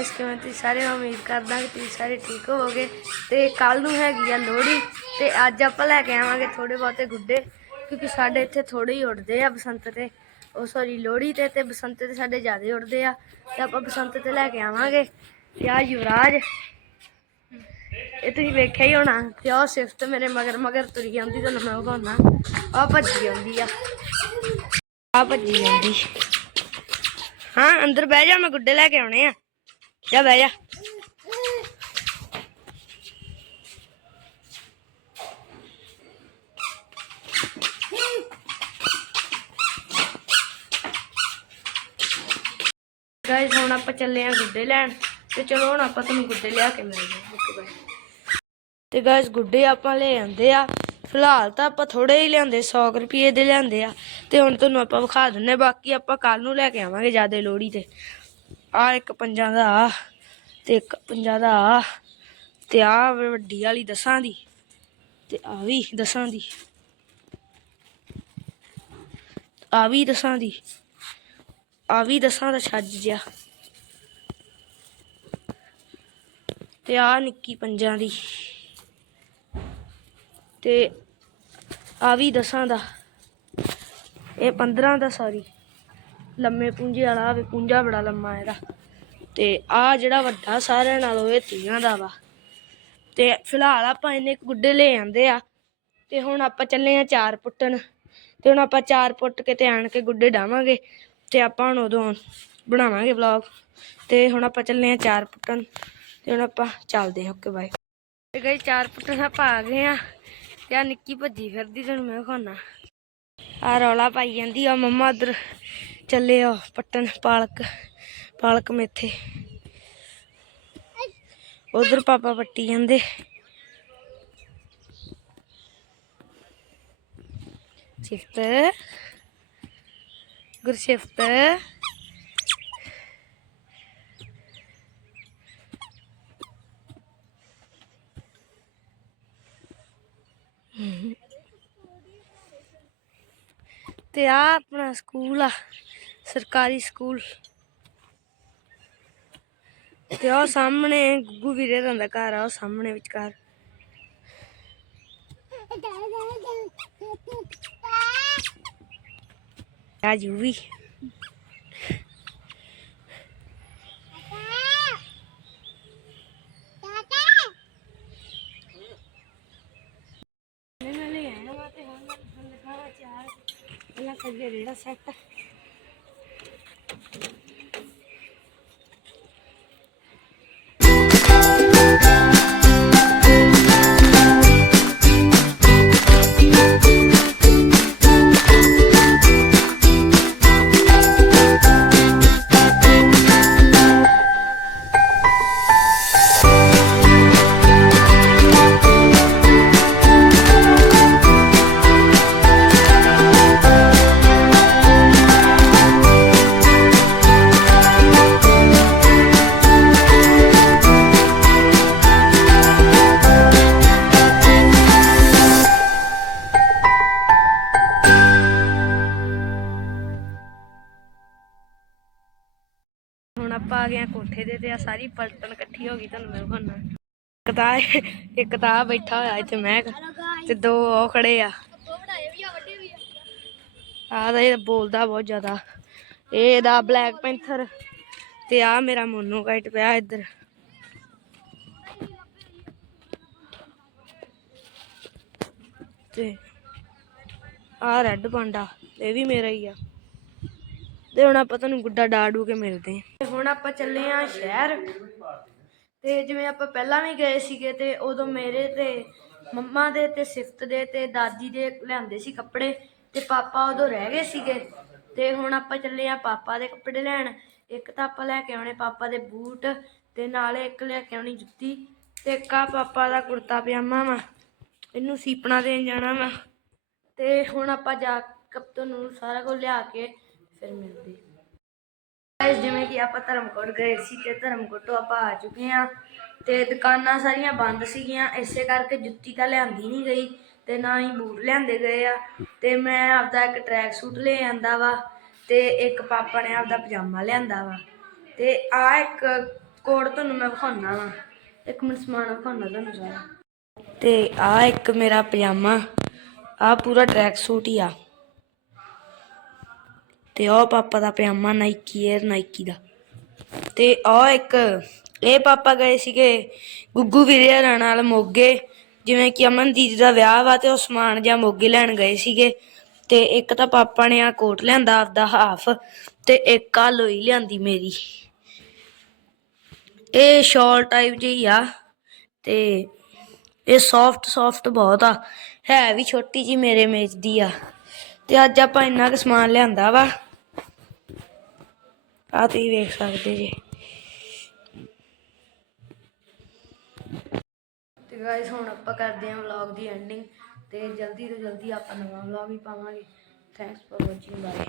ਇਸ ਕਿਵੇਂ ਤੁਸੀਂ ਸਾਰੇ ਉਮੀਦ ਕਰਦਾ ਕਿ ਤੁਸੀਂ ਸਾਰੇ ਠੀਕ ਹੋਵੋਗੇ। ਤੇ ਕੱਲ ਨੂੰ ਹੈਗੀ ਆ ਲੋਹੜੀ, ਤੇ ਅੱਜ ਆਪਾਂ ਲੈ ਕੇ ਆਵਾਂਗੇ ਥੋੜੇ ਬਹੁਤੇ ਗੁੱਡੇ, ਕਿਉਂਕਿ ਸਾਡੇ ਇੱਥੇ ਥੋੜੇ ਹੀ ਉੱਡਦੇ ਆ ਬਸੰਤ ਤੇ। ਉਹ ਸੌਰੀ ਲੋਹੜੀ ਤੇ ਤੇ ਬਸੰਤ ਤੇ ਸਾਡੇ ਜ਼ਿਆਦਾ ਉੱਡਦੇ ਆ। ਤੇ ਆਪਾਂ ਬਸੰਤ ਤੇ ਲੈ ਕੇ ਆਵਾਂਗੇ। ਤੇ ਆ ਯੁਵਰਾਜ, ਇਹ ਤੁਸੀਂ ਵੇਖਿਆ ਹੀ ਹੋਣਾ ਤੇ ਉਹ ਸਿਫਤ ਮੇਰੇ ਮਗਰ ਮਗਰ ਤੁਰੀ ਜਾਂਦੀ ਤੁਹਾਨੂੰ ਮੈਂ ਵਿਖਾਉਣਾ ਆ ਭੱਜੀ ਆਉਂਦੀ ਆ। ਆ ਭੱਜੀ ਜਾਂਦੀ। ਹਾਂ, ਅੰਦਰ ਬਹਿ ਜਾ, ਮੈਂ ਗੁੱਡੇ ਲੈ ਕੇ ਆਉਣੇ ਆ। ਜਾ ਬਹਿ ਜਾ ਗਾਇਸ ਹੁਣ ਆਪਾਂ ਚੱਲੇ ਆ ਗੁੱਡੇ ਲੈਣ ਤੇ ਚਲੋ ਹੁਣ ਆਪਾਂ ਤੁਹਾਨੂੰ ਗੁੱਡੇ ਲਿਆ ਕੇ ਮਿਲਦੇ ਓਕੇ ਬਾਏ ਤੇ ਗਾਇਸ ਗੁੱਡੇ ਆਪਾਂ ਲੈ ਆਂਦੇ ਆ। ਫਿਲਹਾਲ ਤਾਂ ਆਪਾਂ ਥੋੜੇ ਹੀ ਲਿਆਂਦੇ 100 ਰੁਪਏ ਦੇ ਲਿਆਂਦੇ ਆ। ਤੇ ਹੁਣ ਤੁਹਾਨੂੰ ਆਪਾਂ ਵਿਖਾ ਦਿੰਨੇ ਬਾਕੀ ਆਪਾਂ ਕੱਲ ਨੂੰ ਲੈ ਕੇ ਆਵਾਂਗੇ ਜਿਆਦੇ ਲੋਹੜੀ ਤੇ। ਆ ਇੱਕ ਪੰਜਾਂ ਦਾ ਆ ਤੇ ਇੱਕ ਪੰਜਾਂ ਦਾ ਆ ਤੇ ਆ ਵੱਡੀ ਵਾਲੀ ਦਸਾਂ ਦੀ ਤੇ ਆ ਵੀ ਦਸਾਂ ਦੀ। ਆ ਵੀ ਦਸਾਂ ਦੀ, ਆ ਵੀ ਦਸਾਂ ਦਾ ਛੱਜ ਜਿਆ। ਤੇ ਆ ਨਿੱਕੀ ਪੰਜਾਂ ਦੀ ਤੇ ਆ ਵੀ ਦਸਾਂ ਦਾ, ਇਹ 15 ਦਾ ਸਾਰੀ ਲੰਮੇ ਪੁੰਜੇ ਵਾਲਾ ਵੀ ਪੁੰਜਾ ਬੜਾ ਲੰਮਾ ਇਹਦਾ। ਤੇ ਆ ਜਿਹੜਾ ਵੱਡਾ ਸਾਰਿਆਂ ਨਾਲੋਂ ਇਹ 30 ਦਾ ਵਾ। ਤੇ ਫਿਲਹਾਲ ਆਪਾਂ ਇਹਨੇ ਗੁੱਡੇ ਲੈ ਆਂਦੇ ਆ। ਤੇ ਹੁਣ ਆਪਾਂ ਚੱਲੇ ਆ ਚਾਰ ਪੁੱਟਣ। ਤੇ ਹੁਣ ਆਪਾਂ ਚਾਰ ਪੁੱਟ ਕੇ ਤੇ ਆਣ ਕੇ ਗੁੱਡੇ ਡਾਵਾਂਗੇ। ਤੇ ਆਪਾਂ ਹੁਣ ਉਦੋਂ ਬਣਾਵਾਂਗੇ ਵਲੌਗ ਤੇ ਹੁਣ ਆਪਾਂ ਚੱਲੇ ਆ ਚਾਰ ਪੁੱਟਣ। ਤੇ ਹੁਣ ਆਪਾਂ ਚੱਲਦੇ ਹਾਂ ਓਕੇ ਬਾਏ ਤੇ ਗਈ ਚਾਰ ਪੁੱਟਣ ਆਪਾਂ ਆ ਗਏ ਆ। ਤੇ ਨਿੱਕੀ ਭੱਜੀ ਫਿਰਦੀ ਤੁਹਾਨੂੰ ਮੈਂ ਵਿਖਾਉਣਾ। ਆ ਰੌਲਾ ਪਾਈ ਜਾਂਦੀ ਆ ਮੰਮਾ ਉਧਰ। ਚੱਲੇ ਆ ਪੱਟਣ ਪਾਲਕ ਪਾਲਕ ਮੇਥੇ। ਉਧਰ ਪਾਪਾ ਪੱਟੀ ਜਾਂਦੇ। ਸਿਫਤ ਗੁਰਸਿਫਤ ਤੇ ਆ ਆਪਣਾ ਸਕੂਲ ਆ। ਸਰਕਾਰੀ ਸਕੂਲ। ਤੇ ਉਹ ਸਾਹਮਣੇ ਗੁੱਗੂ ਵੀਰੇ ਦਾ ਘਰ ਆ ਉਹ ਸਾਹਮਣੇ ਵਿਚਕਾਰ। ਆ ਜੂਵੀ ਮੈਂ ਲੈ ਆਇਆ ਵਾ ਤੇ ਹੁਣ ਮੈਂ ਲਗਾਵਾ ਚਾਰ ਪਹਿਲਾਂ ਕਰੀਏ ਰੇੜਾ ਸੈੱਟ ਆਪਾਂ ਆ ਗਏ ਕੋਠੇ ਦੇ ਤੇ ਆ ਸਾਰੀ ਪਲਟਨ ਇਕੱਠੀ ਹੋ ਗਈ ਤੁਹਾਨੂੰ ਮੈਂ ਵਿਖਾਉਣਾ। ਇੱਕ ਤਾਂ ਇੱਕ ਤਾਂ ਆਹ ਬੈਠਾ ਹੋਇਆ ਇੱਥੇ ਮੈਂ ਤੇ ਦੋ ਉਹ ਖੜੇ ਆ। ਆਹ ਤਾਂ ਇਹ ਬੋਲਦਾ ਬਹੁਤ ਜ਼ਿਆਦਾ। ਇਹ ਇਹਦਾ ਬਲੈਕ ਪੈਂਥਰ ਤੇ ਆ ਮੇਰਾ ਮੋਨੋ ਕਾਈਟ ਪਿਆ ਇੱਧਰ। ਤੇ ਆ ਰੈੱਡ ਪਾਂਡਾ, ਇਹ ਵੀ ਮੇਰਾ ਹੀ ਆ। ਤੇ ਹੁਣ ਆਪਾਂ ਤੁਹਾਨੂੰ ਗੁੱਡਾ ਡਾੜੂ ਕੇ ਮਿਲਦੇ ਹਾਂ। ਤੇ ਹੁਣ ਆਪਾਂ ਚੱਲੇ ਆ ਸ਼ਹਿਰ। ਤੇ ਜਿਵੇਂ ਆਪਾਂ ਪਹਿਲਾਂ ਵੀ ਗਏ ਸੀਗੇ ਤੇ ਉਦੋਂ ਮੇਰੇ ਤੇ, ਮੰਮਾ ਦੇ ਤੇ, ਸਿਫਤ ਦੇ ਤੇ, ਦਾਦੀ ਦੇ ਲਿਆਂਦੇ ਸੀ ਕੱਪੜੇ ਤੇ ਪਾਪਾ ਉਦੋਂ ਰਹਿ ਗਏ ਸੀਗੇ। ਤੇ ਹੁਣ ਆਪਾਂ ਚੱਲੇ ਆ ਪਾਪਾ ਦੇ ਕੱਪੜੇ ਲੈਣ। ਇੱਕ ਤਾਂ ਆਪਾਂ ਲੈ ਕੇ ਆਉਣੇ ਪਾਪਾ ਦੇ ਬੂਟ ਤੇ ਨਾਲੇ ਇੱਕ ਲੈ ਕੇ ਆਉਣੀ ਜੁੱਤੀ ਤੇ ਇੱਕ ਪਾਪਾ ਦਾ ਕੁੜਤਾ ਪਜਾਮਾ ਵਾ। ਇਹਨੂੰ ਸੀਪਣਾ ਦੇਣ ਜਾਣਾ ਵਾ। ਤੇ ਹੁਣ ਆਪਾਂ ਜਾ ਕਪਤਨ ਨੂੰ ਸਾਰਾ ਕੁਝ ਲਿਆ ਕੇ ਫਿਰ ਮਿਲਦੇ। ਗਾਇਸ ਜਿਵੇਂ ਕਿ ਆਪਾਂ ਧਰਮਕੋਟ ਗਏ ਸੀ ਤੇ ਧਰਮਕੋਟ ਤੋਂ ਆਪਾਂ ਆ ਚੁੱਕੇ ਹਾਂ ਤੇ ਦੁਕਾਨਾਂ ਸਾਰੀਆਂ ਬੰਦ ਸੀਗੀਆਂ, ਇਸੇ ਕਰਕੇ ਜੁੱਤੀ ਤਾਂ ਲਿਆਂਦੀ ਨਹੀਂ ਗਈ ਤੇ ਨਾ ਹੀ ਬੂਟ ਲਿਆਂਦੇ ਗਏ ਆ ਤੇ ਮੈਂ ਆਪਦਾ ਇੱਕ ਟਰੈਕ ਸੂਟ ਲੈ ਆਂਦਾ ਵਾ ਤੇ ਇੱਕ ਪਾਪਾ ਨੇ ਆਪਦਾ ਪਜਾਮਾ ਲਿਆਂਦਾ ਵਾ ਤੇ ਆ ਇੱਕ ਕੋਡ ਤੁਹਾਨੂੰ ਮੈਂ ਵਿਖਾਉਣਾ ਵਾ, ਇੱਕ ਮਿੰਟ ਸਮਾਨ ਵਿਖਾਉਣਾ ਤੁਹਾਨੂੰ ਸਾਰਾ। ਤੇ ਆ ਇੱਕ ਮੇਰਾ ਪਜਾਮਾ, ਆ ਪੂਰਾ ਟਰੈਕ ਸੂਟ ਹੀ ਆ। ਤੇ ਉਹ ਪਾਪਾ ਦਾ ਪਜਾਮਾ ਨਾਈਕੀ 에ਅਰ ਨਾਈਕੀ ਦਾ। ਤੇ ਉਹ ਇੱਕ, ਇਹ ਪਾਪਾ ਗਏ ਸੀਗੇ ਗੁੱਗੂ ਵੀਰੇ ਹਰਾਂ ਨਾਲ ਮੋਗੇ। ਜਿਵੇਂ ਕਿ ਅਮਨ ਦੀਦੀ ਦਾ ਵਿਆਹ ਵਾ ਤੇ ਉਹ ਸਮਾਨ ਜਾਂ ਮੋਗੇ ਲੈਣ ਗਏ ਸੀਗੇ। ਤੇ ਇੱਕ ਤਾਂ ਪਾਪਾ ਨੇ ਆ ਕੋਟ ਲਿਆਂਦਾ, ਆਪਦਾ ਹਾਫ ਤੇ ਇੱਕ ਆ ਲੋਈ ਲਿਆਂਦੀ ਮੇਰੀ। ਇਹ ਸ਼ਾਲ ਟਾਈਪ ਜਿਹੀ ਆ ਤੇ ਇਹ ਸੌਫਟ ਸੌਫਟ ਬਹੁਤ ਆ। ਹੈ ਵੀ ਛੋਟੀ ਜੀ ਮੇਰੇ ਮੇਜ ਦੀ ਆ। ਤੇ ਅੱਜ ਆਪਾਂ ਇੰਨਾ ਕੁ ਸਮਾਨ ਲਿਆਂਦਾ ਵਾ। ਆ ਤੁਸੀਂ ਵੇਖ ਸਕਦੇ ਜੀ। ਤੇ ਗਾਇਸ ਹੁਣ ਆਪਾਂ ਕਰਦੇ ਹਾਂ ਵਲੌਗ ਦੀ ਐਂਡਿੰਗ ਤੇ ਜਲਦੀ ਤੋਂ ਜਲਦੀ ਆਪਾਂ ਨਵਾਂ ਵਲੌਗ ਵੀ ਪਾਵਾਂਗੇ। Thanks for watching bye